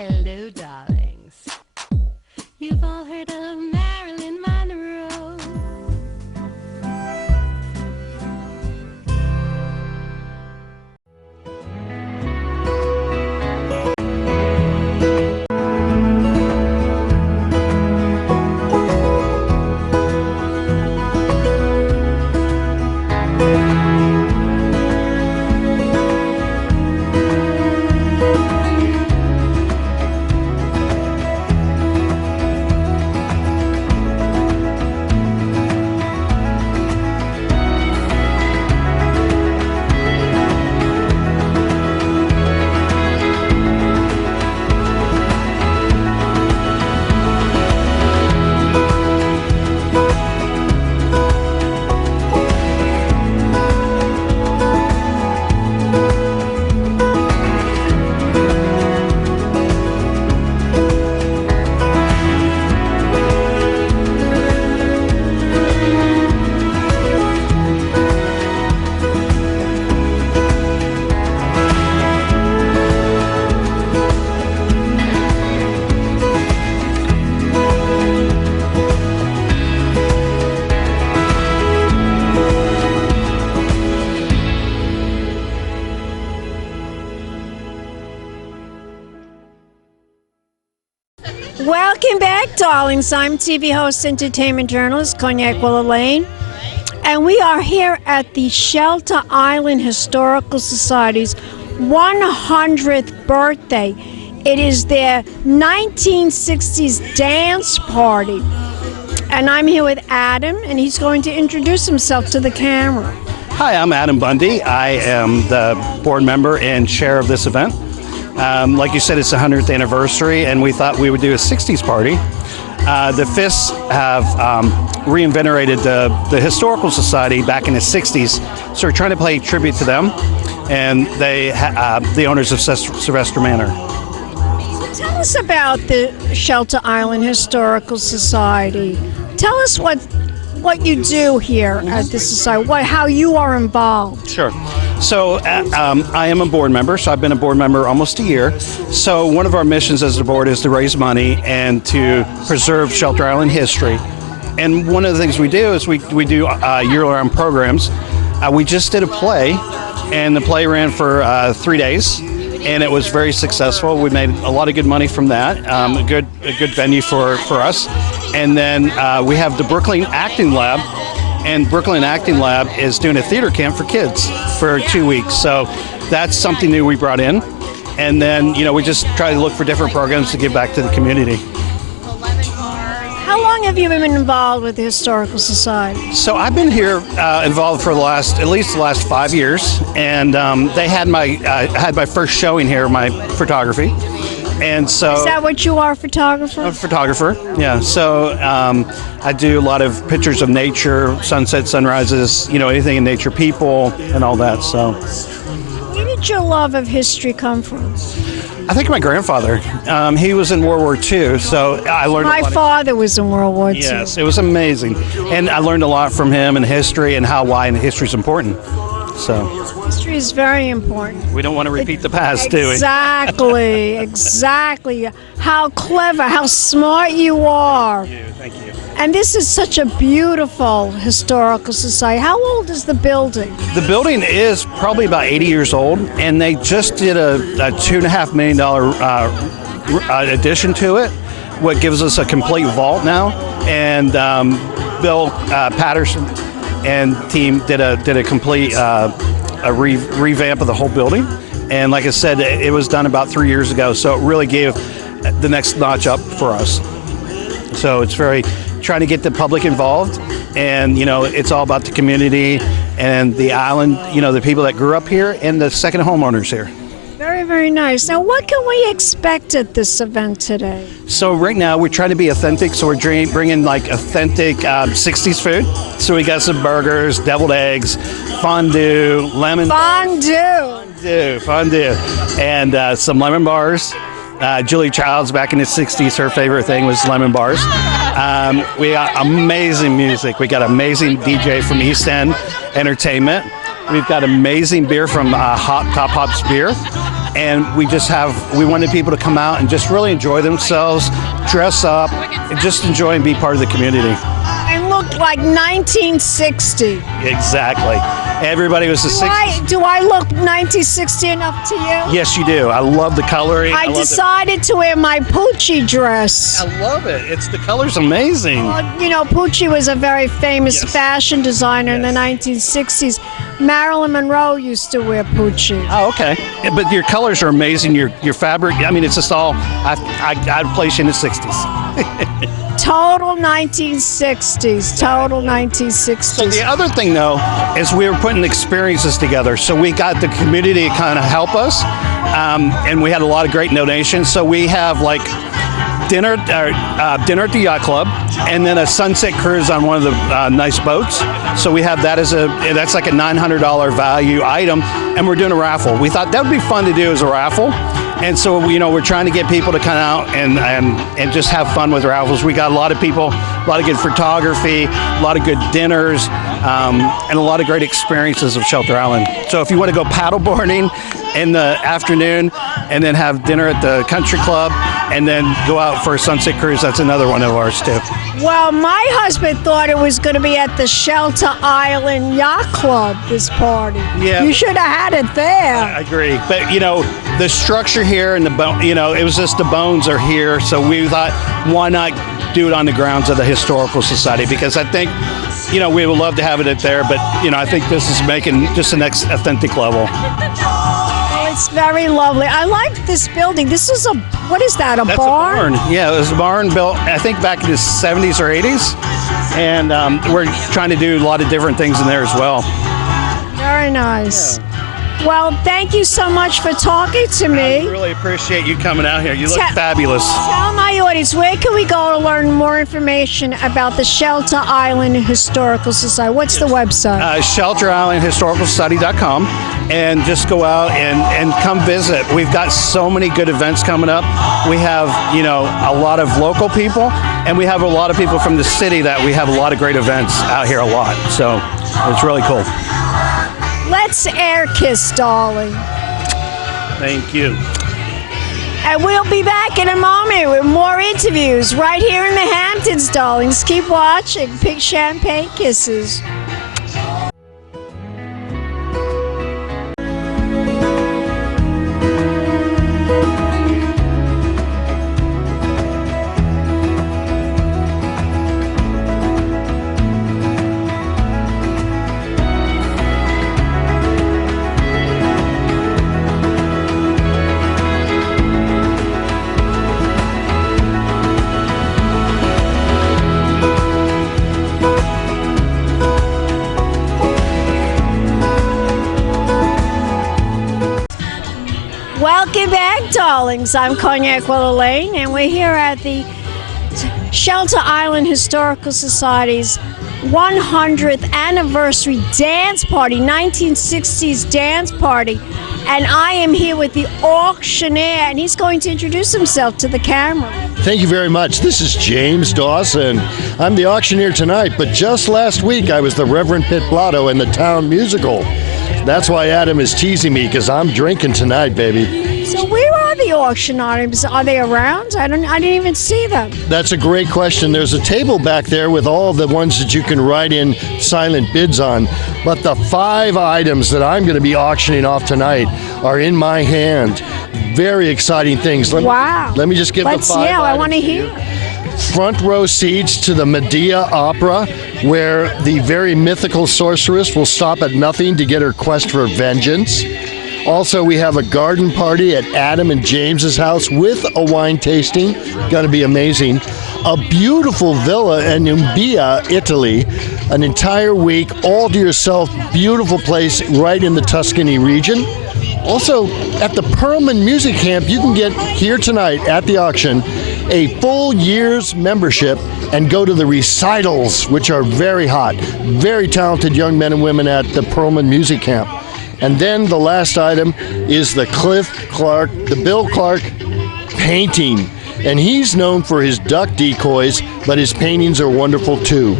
Hello, darlings. You've all heard of Marilyn Monroe. Welcome back, darlings. I'm TV host, entertainment journalist, Cognac Wellerlane, and we are here at the Shelter Island Historical Society's 100th birthday. It is their 1960s dance party, and I'm here with Adam, and he's going to introduce himself to the camera. Hi, I'm Adam Bundy. I am the board member and chair of this event. Like you said, it's the 100th anniversary, and we thought we would do a 60s party. The Fists have reinvigorated the Historical Society back in the 60s, so we're trying to pay tribute to them, and they the owners of Sylvester Manor. So tell us about the Shelter Island Historical Society. Tell us what you do here at the society, how you are involved. Sure. So I am a board member, so I've been a board member almost a year. So one of our missions as the board is to raise money and to preserve Shelter Island history. And one of the things we do is we do year-round programs. We just did a play, and the play ran for 3 days, and it was very successful. We made a lot of good money from that, a good venue for us. And then we have the Brooklyn Acting Lab, and Brooklyn Acting Lab is doing a theater camp for kids for 2 weeks. So that's something new we brought in. And then, we just try to look for different programs to give back to the community. How long have you been involved with the Historical Society? So I've been here involved for at least the last 5 years. And they had my first showing here, my photography. And so, is that what you are, photographer? A photographer, yeah. So I do a lot of pictures of nature, sunsets, sunrises, anything in nature, people, and all that. So, where did your love of history come from? I think my grandfather. He was in World War II, so I learned. My father was in World War II. Yes, it was amazing, and I learned a lot from him in history and why history is important. So history is very important. We don't want to repeat the past, do we? Exactly. How clever, how smart you are. Thank you. And this is such a beautiful historical society. How old is the building? The building is probably about 80 years old, and they just did a $2.5 million addition to it, what gives us a complete vault now. And Bill Patterson and team did a complete revamp of the whole building, and like I said, it was done about 3 years ago, so it really gave the next notch up for us. So it's very trying to get the public involved, and it's all about the community and the island, the people that grew up here and the second homeowners here. Very, very nice. Now, what can we expect at this event today? So right now we're trying to be authentic, so we're bringing like authentic 60s food. So we got some burgers, deviled eggs, fondue, fondue, and some lemon bars. Julie Childs, back in the 60s, her favorite thing was lemon bars. We got amazing music. We got amazing DJ from East End Entertainment. We've got amazing beer from Top Hops Beer. and we wanted people to come out and just really enjoy themselves, dress up, and just enjoy and be part of the community. And looked like 1960. Exactly. Everybody was the 60s. Do I look 1960 enough to you? Yes, you do. I love the coloring. I decided to wear my Pucci dress. I love it. The color's amazing. Well, you know, Pucci was a very famous fashion designer in the 1960s. Marilyn Monroe used to wear Pucci. Oh, okay. Yeah, but your colors are amazing. Your fabric, I mean, it's just all, I'd place you in the 60s. Total 1960s. Total 1960s. So the other thing, though, is we were putting experiences together. So we got the community to kind of help us, and we had a lot of great donations. So we have like dinner at the yacht club, and then a sunset cruise on one of the nice boats. So we have that that's like a $900 value item, and we're doing a raffle. We thought that would be fun to do as a raffle. And so, you know, we're trying to get people to come out and just have fun with raffles. We got a lot of people, a lot of good photography, a lot of good dinners, and a lot of great experiences of Shelter Island. So if you want to go paddleboarding in the afternoon and then have dinner at the country club and then go out for a sunset cruise, that's another one of ours too. Well, my husband thought it was going to be at the Shelter Island Yacht Club, this party. Yeah. You should have had it there. I agree. But, you know, the structure here and the bone, you know, it was just the bones are here. So we thought, why not do it on the grounds of the Historical Society? Because I think, you know, we would love to have it there. But, you know, I think this is making just the next authentic level. It's very lovely. I like this building. This is what is that, That's barn? a barn. Yeah, it was a barn built, I think, back in the 70s or 80s. And we're trying to do a lot of different things in there as well. Very nice. Yeah. Well, thank you so much for talking to me. I really appreciate you coming out here. You look fabulous. Tell my audience, where can we go to learn more information about the Shelter Island Historical Society? What's the website? ShelterIslandHistoricalSociety.com, and just go out and come visit. We've got so many good events coming up. We have, you know, a lot of local people, and we have a lot of people from the city that we have a lot of great events out here a lot. So it's really cool. Let's air kiss, darling. Thank you. And we'll be back in a moment with more interviews right here in the Hamptons, darlings. Keep watching Pink Champagne Kisses. Welcome back, darlings. I'm Cognac Wellerlane, and we're here at the Shelter Island Historical Society's 100th anniversary dance party, 1960s dance party. And I am here with the auctioneer, and he's going to introduce himself to the camera. Thank you very much. This is James Dawson. I'm the auctioneer tonight, but just last week I was the Reverend Pit Blotto in the town musical. That's why Adam is teasing me, because I'm drinking tonight, baby. So where are the auction items? Are they around? I didn't even see them. That's a great question. There's a table back there with all the ones that you can write in silent bids on. But the 5 items that I'm going to be auctioning off tonight are in my hand. Very exciting things. Let me just give the 5 I items want to hear. Front row seats to the Medea Opera, where the very mythical sorceress will stop at nothing to get her quest for vengeance. Also, we have a garden party at Adam and James's house with a wine tasting. Going to be amazing. A beautiful villa in Umbria, Italy. An entire week, all to yourself. Beautiful place right in the Tuscany region. Also, at the Perlman Music Camp, you can get here tonight at the auction a full year's membership and go to the recitals, which are very hot. Very talented young men and women at the Perlman Music Camp. And then the last item is the Bill Clark painting. And he's known for his duck decoys, but his paintings are wonderful too.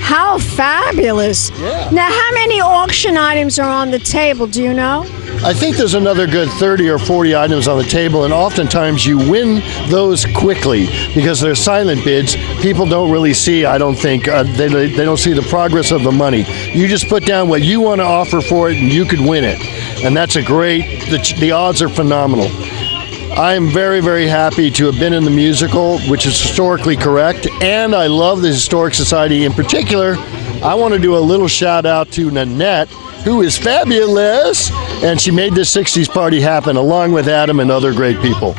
How fabulous. Yeah. Now, how many auction items are on the table? Do you know? I think there's another good 30 or 40 items on the table, and oftentimes you win those quickly because they're silent bids. People don't really see, I don't think, they don't see the progress of the money. You just put down what you want to offer for it, and you could win it. And that's the odds are phenomenal. I am very, very happy to have been in the musical, which is historically correct, and I love the Historic Society in particular. I want to do a little shout out to Nanette, who is fabulous, and she made this 60s party happen along with Adam and other great people.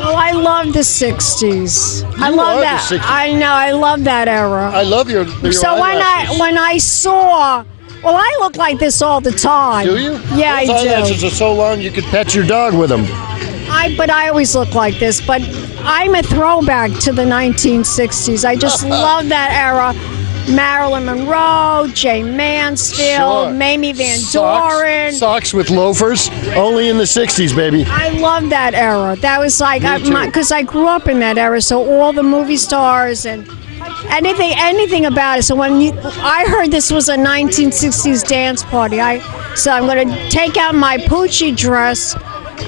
Oh, I love the 60s. I love that. 60s. I know, I love that era. I love your So eyelashes. when I saw, well, I look like this all the time. Do you? Yeah, Those I do. eyelashes are so long you could pet your dog with them. But I always look like this. But I'm a throwback to the 1960s. I just love that era. Marilyn Monroe, Jay Mansfield, Sure. Mamie Van Doren. Socks with loafers, only in the 60s, baby. I love that era. That was like, Me too. because I grew up in that era, so all the movie stars and anything about it. So I heard this was a 1960s dance party, so I'm going to take out my Poochie dress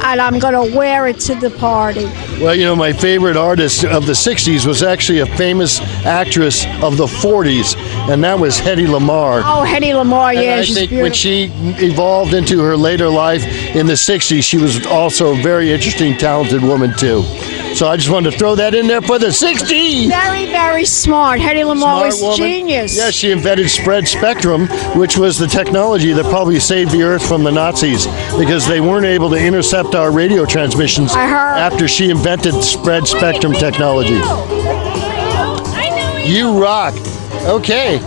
and I'm going to wear it to the party. Well, you know, my favorite artist of the 60s was actually a famous actress of the 40s, and that was Hedy Lamarr. Oh, Hedy Lamarr, And yeah, I she's think beautiful. when she evolved into her later life in the 60s, she was also a very interesting, talented woman, too. So I just wanted to throw that in there for the 60s. Very, very smart. Hedy Lamarr Smart was woman. genius. Yeah, she invented spread spectrum, which was the technology that probably saved the Earth from the Nazis because they weren't able to intercept our radio transmissions I heard. after she invented spread spectrum technology. You rock. Okay,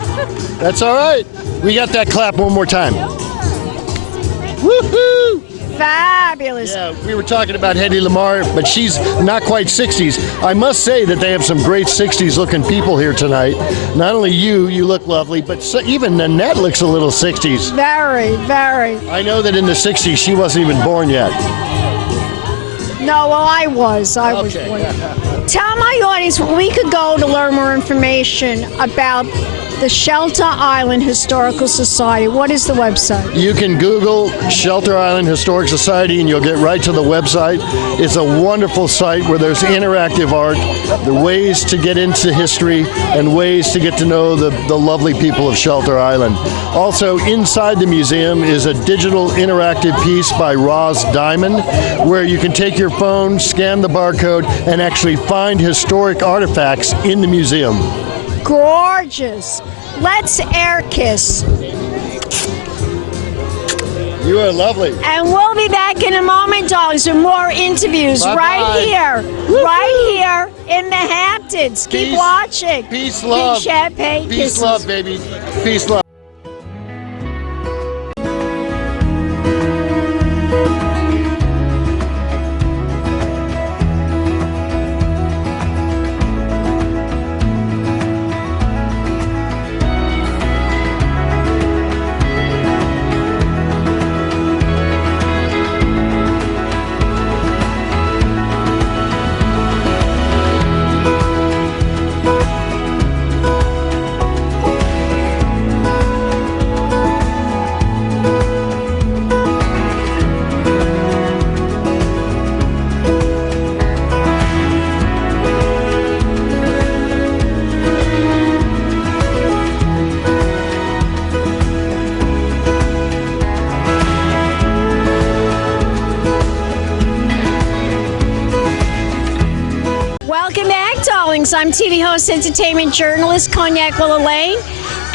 that's all right. We got that clap one more time. Woohoo! Fabulous. Yeah, we were talking about Hedy Lamarr, but she's not quite 60s. I must say that they have some great 60s looking people here tonight. Not only you look lovely, but even Nanette looks a little 60s. Very, very. I know that in the 60s she wasn't even born yet. No, well, I was Okay. born. Tell my audience where we could go to learn more information about the Shelter Island Historical Society. What is the website? You can Google Shelter Island Historic Society and you'll get right to the website. It's a wonderful site where there's interactive art, the ways to get into history, and ways to get to know the lovely people of Shelter Island. Also, inside the museum is a digital interactive piece by Roz Diamond where you can take your phone, scan the barcode, and actually find historic artifacts in the museum. Gorgeous. Let's air kiss. You are lovely. And we'll be back in a moment, darlings, with more interviews Bye-bye. right here in the Hamptons. Keep Peace. watching. Peace, love. Big champagne Peace, kisses. love, baby. Peace, love. Welcome back, darlings. I'm TV host, entertainment journalist, Cognac Wellerlane,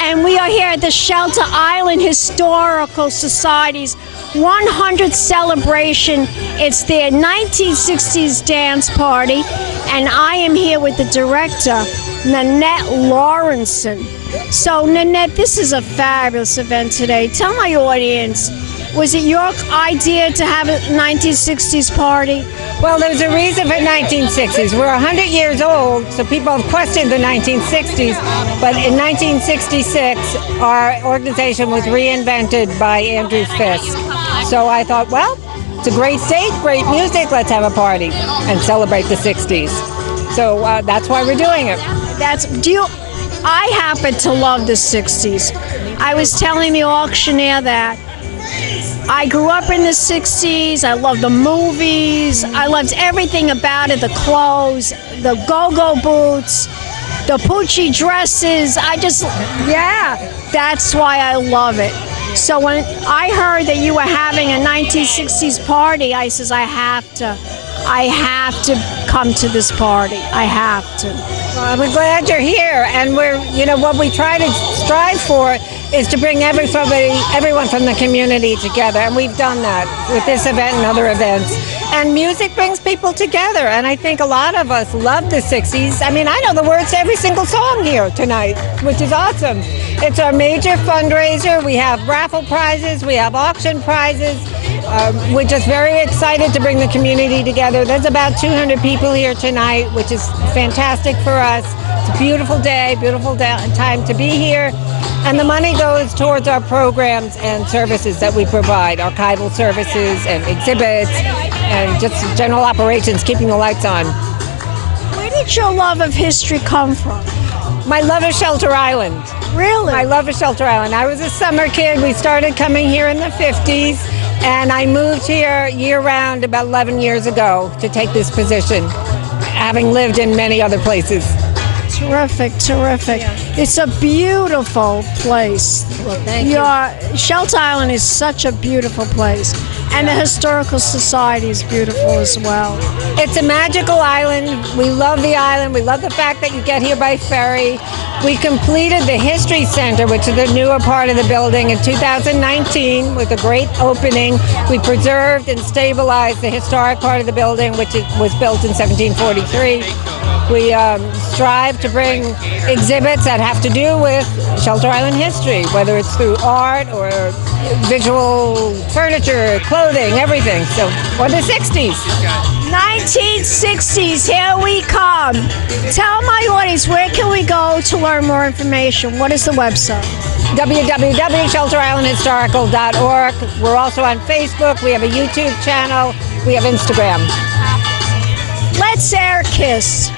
and we are here at the Shelter Island Historical Society's 100th celebration. It's their 1960s dance party, and I am here with the director, Nanette Lawrenson. So, Nanette, this is a fabulous event today. Tell my audience, was it your idea to have a 1960s party? Well, there's a reason for 1960s. We're 100 years old, so people have questioned the 1960s. But in 1966, our organization was reinvented by Andrew Fisk. So I thought, well, it's a great date, great music, let's have a party and celebrate the 60s. So that's why we're doing it. I happen to love the 60s. I was telling the auctioneer that I grew up in the 60s. I loved the movies. I loved everything about it, the clothes, the go-go boots, the Pucci dresses. Yeah, that's why I love it. So when I heard that you were having a 1960s party, I says, I have to come to this party. I have to. Well, we're glad you're here, and what we try to strive for is to bring everyone from the community together, and we've done that with this event and other events. And music brings people together, and I think a lot of us love the 60s. I mean, I know the words to every single song here tonight, which is awesome. It's our major fundraiser. We have raffle prizes, we have auction prizes. We're just very excited to bring the community together. There's about 200 people here tonight, which is fantastic for us. It's a beautiful time to be here. And the money goes towards our programs and services that we provide, archival services and exhibits and just general operations, keeping the lights on. Where did your love of history come from? My love of Shelter Island. Really? My love of Shelter Island. I was a summer kid. We started coming here in the 50s, and I moved here year-round about 11 years ago to take this position, having lived in many other places. Terrific, terrific. Yeah. It's a beautiful place. Well, thank you. Shelter Island is such a beautiful place. And the Historical Society is beautiful as well. It's a magical island. We love the island. We love the fact that you get here by ferry. We completed the History Center, which is the newer part of the building, in 2019 with a great opening. We preserved and stabilized the historic part of the building, which was built in 1743. We strive to bring exhibits that have to do with Shelter Island history, whether it's through art or visual furniture, clothing, everything. So, or the 60s. 1960s, here we come. Tell my audience, where can we go to learn more information? What is the website? www.shelterislandhistorical.org. We're also on Facebook. We have a YouTube channel. We have Instagram. Let's air kiss.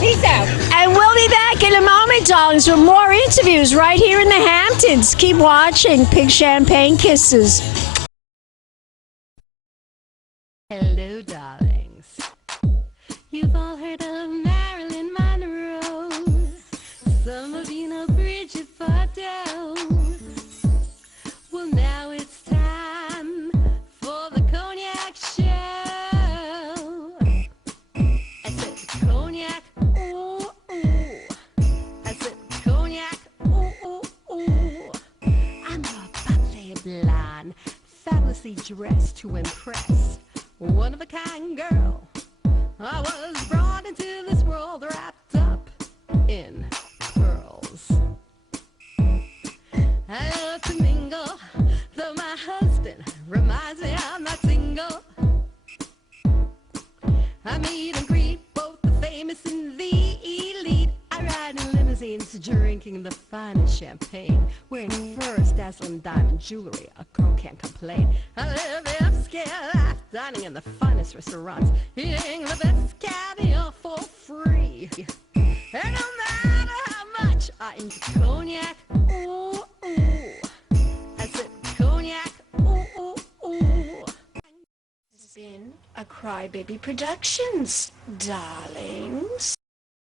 Peace out. And we'll be back in a moment, darlings, with more interviews right here in the Hamptons. Keep watching Pink Champagne Kisses. Hello, darlings. You've all heard of Marilyn Monroe. Some of you know Bridget Bardot. Well, now it's time for the Cognac show. I said Cognac, ooh, ooh. I said Cognac, ooh, ooh, ooh. I'm a bubbly blonde, fabulously dressed to impress. One of a kind girl. I was brought into this world wrapped up in pearls. I love to mingle, though my husband reminds me I'm not single. I meet and greet both the famous and the elite. I ride in limousines, drinking the finest champagne, wearing furs, dazzling diamond jewelry. A girl can't complain. I live the upscale life, dining in the finest restaurants, eating the best caviar for free. And no matter how much I into cognac, ooh, ooh. I said cognac, ooh, ooh, ooh. It's been a Crybaby Productions, darlings.